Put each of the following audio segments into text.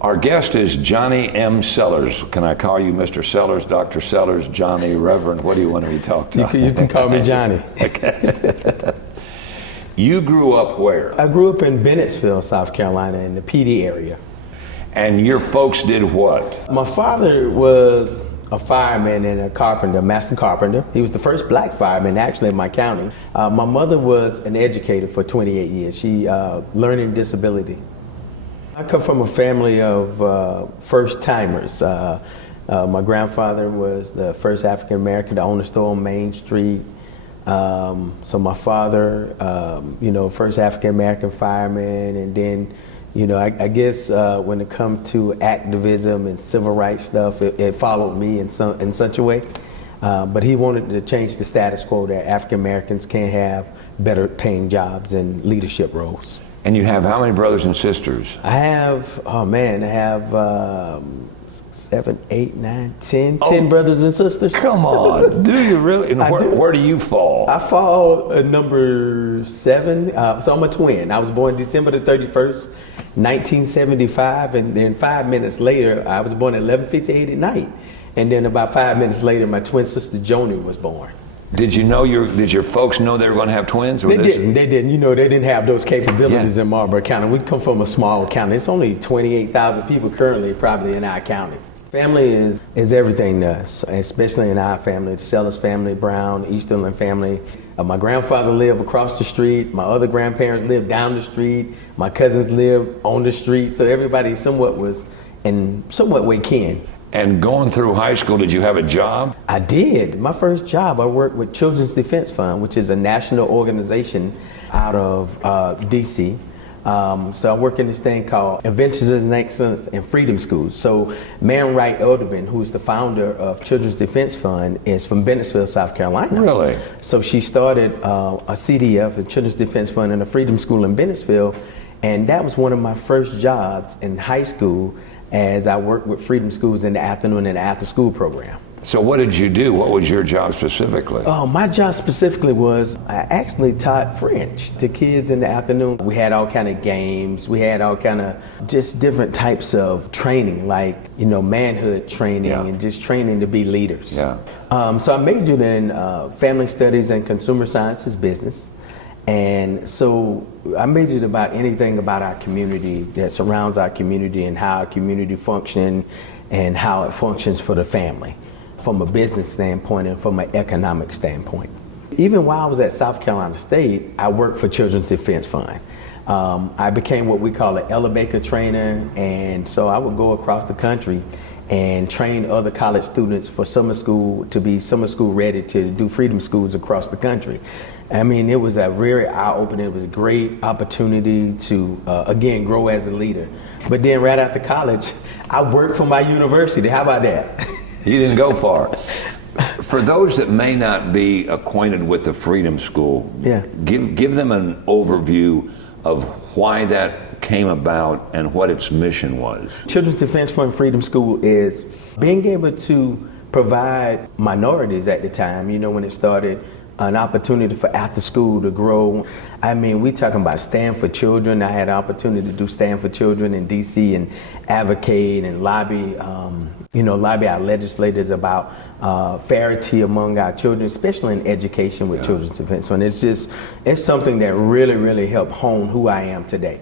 Our guest is Johnny M. Sellers. Can I call you Mr. Sellers, Dr. Sellers, Johnny, Reverend? What do you want to be talked to? You can call me Johnny. Okay. You grew up where? I grew up in Bennettsville, South Carolina, in the PD area. And your folks did what? My father was a fireman and a carpenter, master carpenter. He was the first black fireman actually in my county. My mother was an educator for 28 years. She learning disability. I come from a family of first-timers. My grandfather was the first African American to own a store on Main Street. So my father, first African American fireman, and then, I guess when it comes to activism and civil rights stuff, it followed me in such a way. But he wanted to change the status quo that African Americans can have better paying jobs and leadership roles. And you have how many brothers and sisters? I have 7, 8, 9, 10 brothers and sisters. Come on, do you really? And where do you fall? I fall number 7, so I'm a twin. I was born December the 31st, 1975, and then 5 minutes later, I was born at 11:58 at night. And then about 5 minutes later, my twin sister Joni was born. Did your folks know they were going to have twins? They didn't. They didn't have those capabilities in Marlborough County. We come from a small county. It's only 28,000 people currently probably in our county. Family is everything to us, especially in our family. The Sellers family, Brown, Easterland family. My grandfather lived across the street. My other grandparents lived down the street. My cousins lived on the street. So everybody somewhat was in somewhat way kin. And going through high school, did you have a job? I did. My first job, I worked with Children's Defense Fund, which is a national organization out of DC. So I work in this thing called Adventures in Excellence and Freedom Schools. So Man Wright Elderman, who's the founder of Children's Defense Fund, is from Bennettsville, South Carolina. Really? So she started a CDF, a Children's Defense Fund, and a Freedom School in Bennettsville. And that was one of my first jobs in high school, as I worked with Freedom Schools in the afternoon and the after school program. So what did you do? What was your job specifically? Oh, my job specifically was I actually taught French to kids in the afternoon. We had all kind of games. We had all kind of just different types of training, like, manhood training and just training to be leaders. Yeah. So I majored in family studies and consumer sciences business. And so I majored about anything about our community that surrounds our community and how our community functions and how it functions for the family from a business standpoint and from an economic standpoint. Even while I was at South Carolina State, I worked for Children's Defense Fund. I became what we call an elevator trainer, and so I would go across the country and train other college students for summer school to be summer school ready to do freedom schools across the country. I mean, it was a very eye-opening. It was a great opportunity to, again, grow as a leader. But then right after college, I worked for my university. How about that? You didn't go far. For those that may not be acquainted with the Freedom School, give them an overview of why that came about and what its mission was. Children's Defense Fund Freedom School is being able to provide minorities at the time, when it started, an opportunity for after school to grow. I mean, we talking about Stand for Children. I had an opportunity to do Stand for Children in DC and advocate and lobby our legislators about parity among our children, especially in education with Children's Defense Fund. It's something that really, really helped hone who I am today.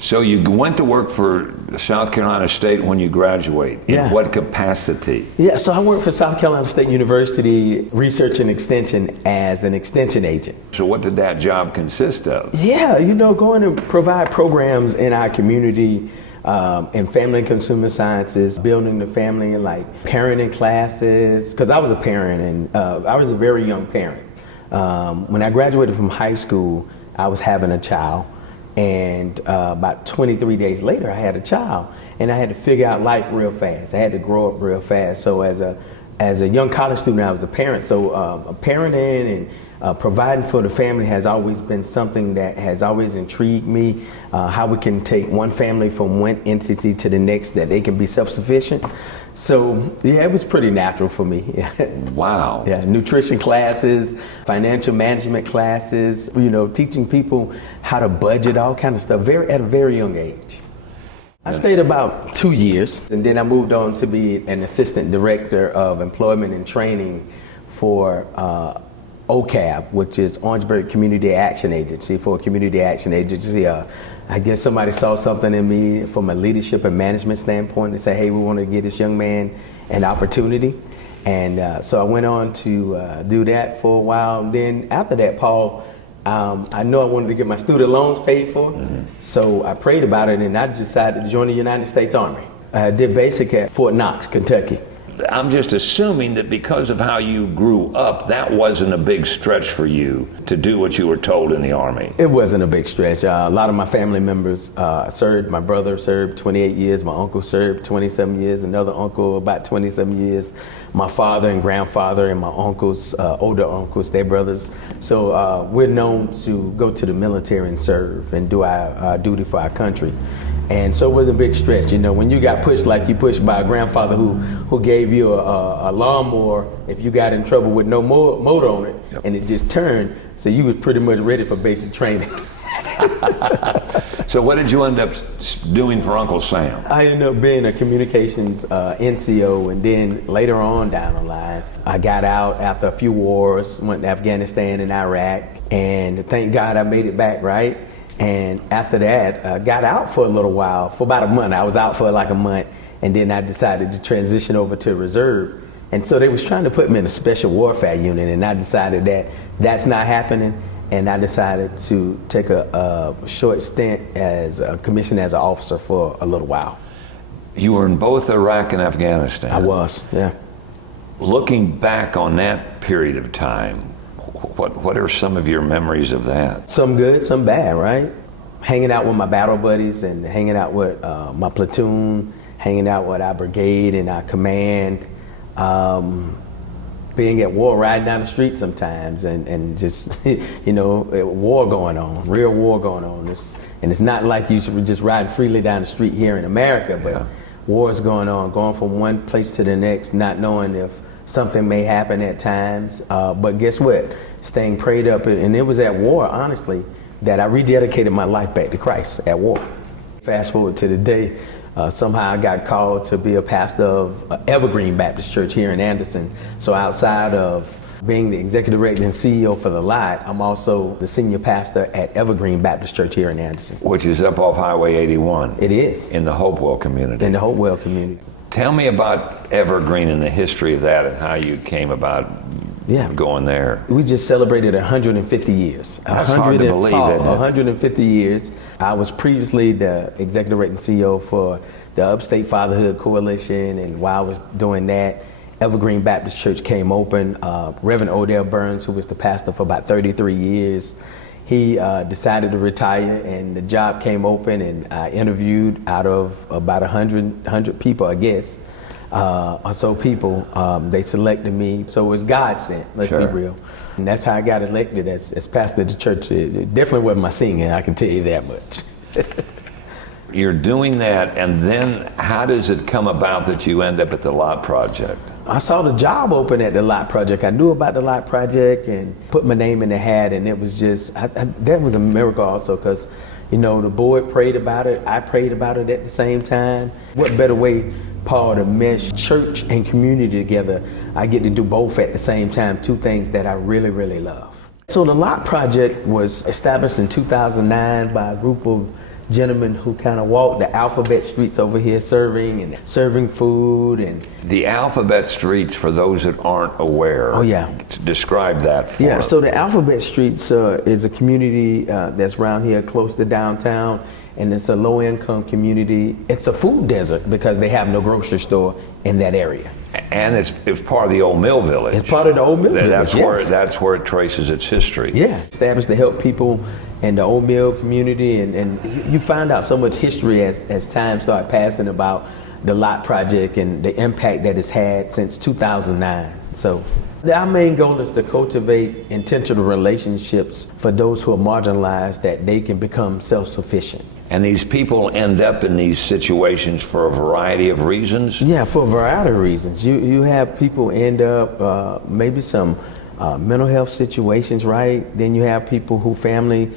So you went to work for South Carolina State when you graduate. In what capacity? Yeah, so I worked for South Carolina State University Research and Extension as an extension agent. So what did that job consist of? Yeah, going to provide programs in our community in family and consumer sciences, building the family, like parenting classes, because I was a parent and I was a very young parent. When I graduated from high school, I was having a child. And about 23 days later, I had a child, and I had to figure out life real fast. I had to grow up real fast. So as a young college student, I was a parent. So parenting and providing for the family has always been something that has always intrigued me. How we can take one family from one entity to the next, that they can be self-sufficient. So yeah, it was pretty natural for me. Wow. Yeah, nutrition classes, financial management classes, teaching people how to budget, all kind of stuff, at a very young age. I stayed about 2 years, and then I moved on to be an assistant director of employment and training for OCAB, which is Orangeburg Community Action Agency. For a community action agency, I guess somebody saw something in me from a leadership and management standpoint and say, hey, we want to give this young man an opportunity. And so I went on to do that for a while. Then after that, Paul, I know I wanted to get my student loans paid for, so I prayed about it, and I decided to join the United States Army. I did basic at Fort Knox, Kentucky. I'm just assuming that because of how you grew up, that wasn't a big stretch for you to do what you were told in the Army. It wasn't a big stretch. A lot of my family members served. My brother served 28 years. My uncle served 27 years. Another uncle about 27 years. My father and grandfather and my uncles, older uncles, their brothers. So we're known to go to the military and serve and do our duty for our country. And so it was a big stretch. You know, when you got pushed like you pushed by a grandfather who gave you a lawnmower if you got in trouble with no motor on it, and it just turned, so you was pretty much ready for basic training. So what did you end up doing for Uncle Sam? I ended up being a communications NCO, and then later on down the line, I got out after a few wars, went to Afghanistan and Iraq, and thank God I made it back, right? And after that, got out for a little while, for about a month. I was out for like a month, and then I decided to transition over to reserve. And so they was trying to put me in a special warfare unit, and I decided that that's not happening, and I decided to take a short stint as a commission as an officer for a little while. You were in both Iraq and Afghanistan. I was, yeah. Looking back on that period of time, what are some of your memories of that? Some good, some bad, right? Hanging out with my battle buddies and hanging out with my platoon, hanging out with our brigade and our command, being at war, riding down the street sometimes, and just, you know, war going on, real war going on. And it's not like you should just ride freely down the street here in America, but war is going on, going from one place to the next, not knowing if something may happen at times, but guess what? Staying prayed up, and it was at war, honestly, that I rededicated my life back to Christ at war. Fast forward to the day, somehow I got called to be a pastor of Evergreen Baptist Church here in Anderson. So outside of being the executive director and CEO for The Lot, I'm also the senior pastor at Evergreen Baptist Church here in Anderson. Which is up off Highway 81. It is. In the Hopewell community. In the Hopewell community. Tell me about Evergreen and the history of that and how you came about going there. We just celebrated 150 years. That's hard to believe, isn't it? 150 years. I was previously the executive director and CEO for the Upstate Fatherhood Coalition, and while I was doing that, Evergreen Baptist Church came open. Reverend Odell Burns, who was the pastor for about 33 years, he decided to retire, and the job came open, and I interviewed out of about 100 people, I guess, or so people. They selected me, so it was God sent, let's be real. And that's how I got elected as pastor of the church. It definitely wasn't my singing, I can tell you that much. You're doing that, and then how does it come about that you end up at the Lot Project? I saw the job open at the Lot Project. I knew about the Lot Project and put my name in the hat, and it was just, that was a miracle also, because, you know, the board prayed about it, I prayed about it at the same time. What better way, Paul, to mesh church and community together? I get to do both at the same time, two things that I really, really love. So the Lot Project was established in 2009 by a group of gentlemen who kind of walked the alphabet streets over here serving food. And the alphabet streets, for those that aren't aware, describe that for us. So the alphabet streets is a community that's around here close to downtown, and it's a low-income community. It's a food desert because they have no grocery store in that area. And it's part of the old mill village. It's part of the old mill village. That's where it traces its history. Yeah, established to help people in the old mill community, and you find out so much history as time started passing about the Lot Project and the impact that it's had since 2009. So our main goal is to cultivate intentional relationships for those who are marginalized, that they can become self-sufficient. And these people end up in these situations for a variety of reasons? Yeah, for a variety of reasons. You have people end up maybe some mental health situations, right? Then you have people who family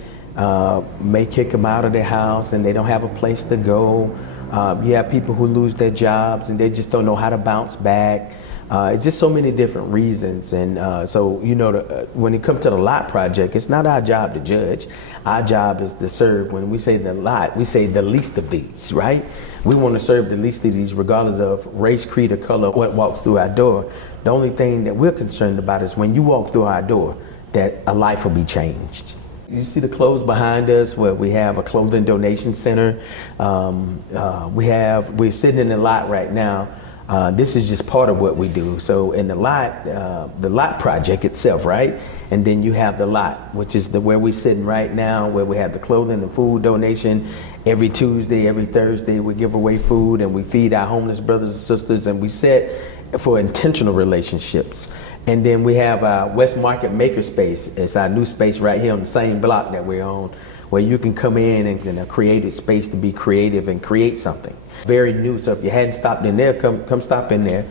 may kick them out of their house and they don't have a place to go. You have people who lose their jobs and they just don't know how to bounce back. It's just so many different reasons. And so, you know, when it comes to the lot project, it's not our job to judge. Our job is to serve. When we say the lot, we say the least of these, right? We want to serve the least of these regardless of race, creed, or color, what walks through our door. The only thing that we're concerned about is when you walk through our door, that a life will be changed. You see the clothes behind us where we have a clothing donation center. We're sitting in the lot right now. This is just part of what we do. So in the lot project itself, right? And then you have the lot, which is where we're sitting right now, where we have the clothing and food donation. Every Tuesday, every Thursday, we give away food and we feed our homeless brothers and sisters, and we set for intentional relationships. And then we have our West Market Makerspace. It's our new space right here on the same block that we're on, where you can come in and in a creative space to be creative and create something. Very new, so if you hadn't stopped in there, come stop in there.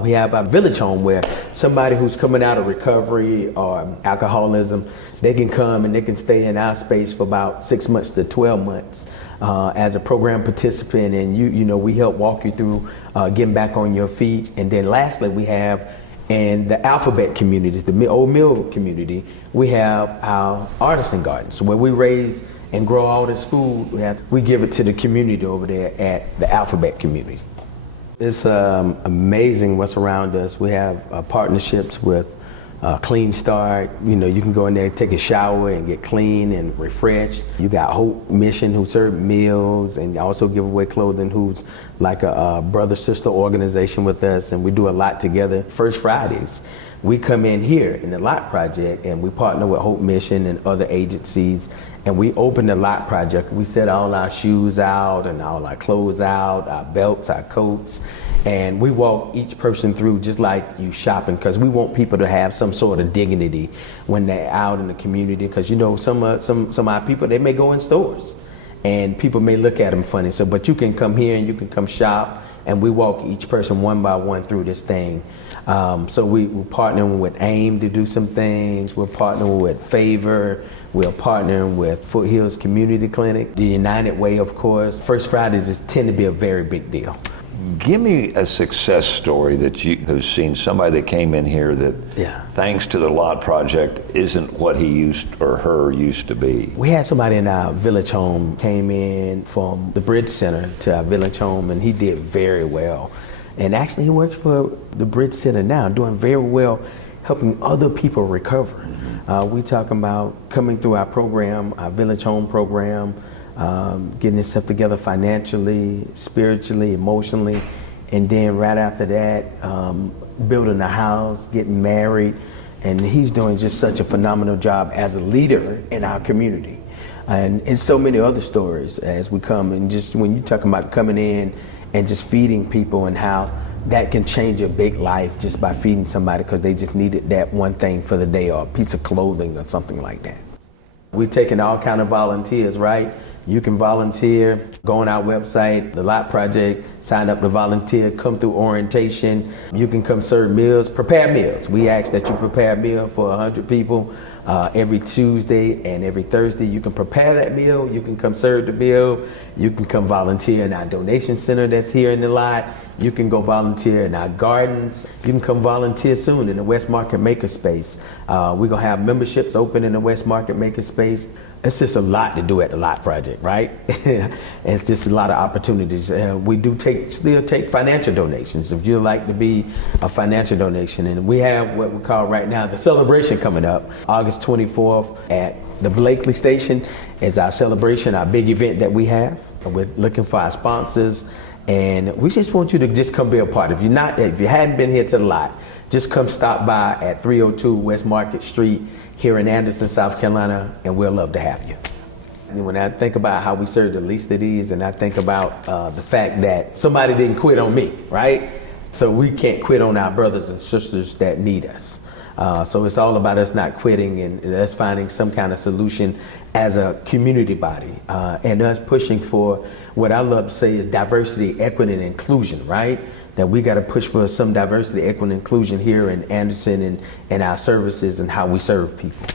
We have our village home where somebody who's coming out of recovery or alcoholism, they can come and they can stay in our space for about 6 months to 12 months as a program participant, and you know, we help walk you through getting back on your feet. And then lastly, we have in the alphabet communities, the Old Mill community, we have our artisan gardens where we raise and grow all this food. We give it to the community over there at the alphabet community. It's amazing what's around us. We have partnerships with Clean Start. You know, you can go in there, take a shower and get clean and refreshed. You got Hope Mission, who serve meals and also give away clothing, who's like a brother-sister organization with us, and we do a lot together. First Fridays, we come in here in the Lot Project and we partner with Hope Mission and other agencies, and we open the Lot Project. We set all our shoes out and all our clothes out, our belts, our coats, and we walk each person through just like you shopping, because we want people to have some sort of dignity when they're out in the community. Because you know, some of our people, they may go in stores and people may look at them funny. So, but you can come here and you can come shop, and we walk each person one by one through this thing. So we're partnering with AIM to do some things. We're partnering with Favor. We're partnering with Foothills Community Clinic, the United Way, of course. First Fridays tend to be a very big deal. Give me a success story that you have seen, somebody that came in here that, thanks to the Lot Project, isn't what he used or her used to be. We had somebody in our village home came in from the Bridge Center to our village home, and he did very well. And actually, he works for the Bridge Center now, doing very well, helping other people recover. We talking about coming through our program, our village home program, getting himself together financially, spiritually, emotionally, and then right after that, building a house, getting married, and he's doing just such a phenomenal job as a leader in our community. And so many other stories as we come, and just when you're talking about coming in and just feeding people and how that can change a big life just by feeding somebody because they just needed that one thing for the day or a piece of clothing or something like that. We're taking all kind of volunteers, right? You can volunteer, go on our website, the Lot Project, sign up to volunteer, come through orientation. You can come serve meals, prepare meals. We ask that you prepare a meal for 100 people every Tuesday and every Thursday. You can prepare that meal, you can come serve the meal, you can come volunteer in our donation center that's here in the lot. You can go volunteer in our gardens. You can come volunteer soon in the West Market Makerspace. We're gonna have memberships open in the West Market Makerspace. It's just a lot to do at the Lot Project, right? It's just a lot of opportunities. We do still take financial donations if you'd like to be a financial donation. And we have what we call right now the celebration coming up, August 24th at the Blakely Station is our celebration, our big event that we have. We're looking for our sponsors, and we just want you to just come be a part. If you hadn't been here to the lot, just come stop by at 302 West Market Street here in Anderson, South Carolina, and we'll love to have you. And when I think about how we serve the least of these, and I think about the fact that somebody didn't quit on me, right? So we can't quit on our brothers and sisters that need us. So it's all about us not quitting and us finding some kind of solution as a community body, and us pushing for what I love to say is diversity, equity, and inclusion, right? That we got to push for some diversity, equity, and inclusion here in Anderson and our services and how we serve people.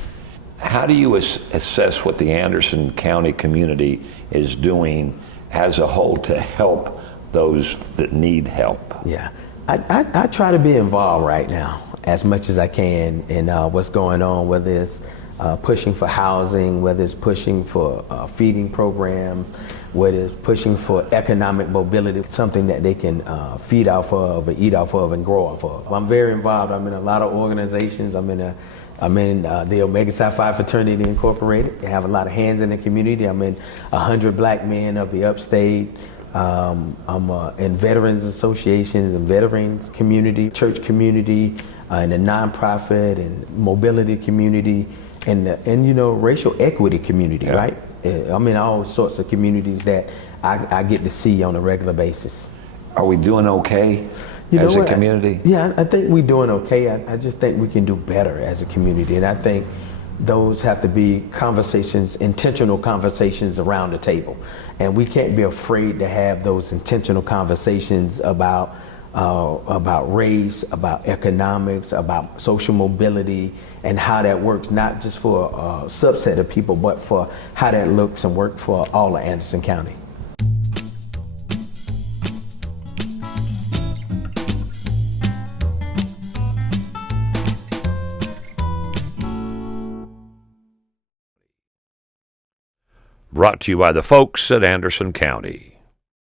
How do you assess what the Anderson County community is doing as a whole to help those that need help? Yeah, I try to be involved right now as much as I can in what's going on, whether it's pushing for housing, whether it's pushing for feeding programs, whether it's pushing for economic mobility, something that they can feed off of, or eat off of, and grow off of. I'm very involved. I'm in a lot of organizations. I'm in the Omega Psi Phi Fraternity Incorporated. They have a lot of hands in the community. I'm in 100 Black Men of the Upstate. I'm in veterans associations and veterans community, church community, in the nonprofit and mobility community, and racial equity community, yeah. Right? I'm in all sorts of communities that I get to see on a regular basis. Are we doing okay as a community? I think we're doing okay. I just think we can do better as a community, and I think those have to be conversations, intentional conversations around the table. And we can't be afraid to have those intentional conversations about race, about economics, about social mobility, and how that works, not just for a subset of people, but for how that looks and works for all of Anderson County. Brought to you by the folks at Anderson County.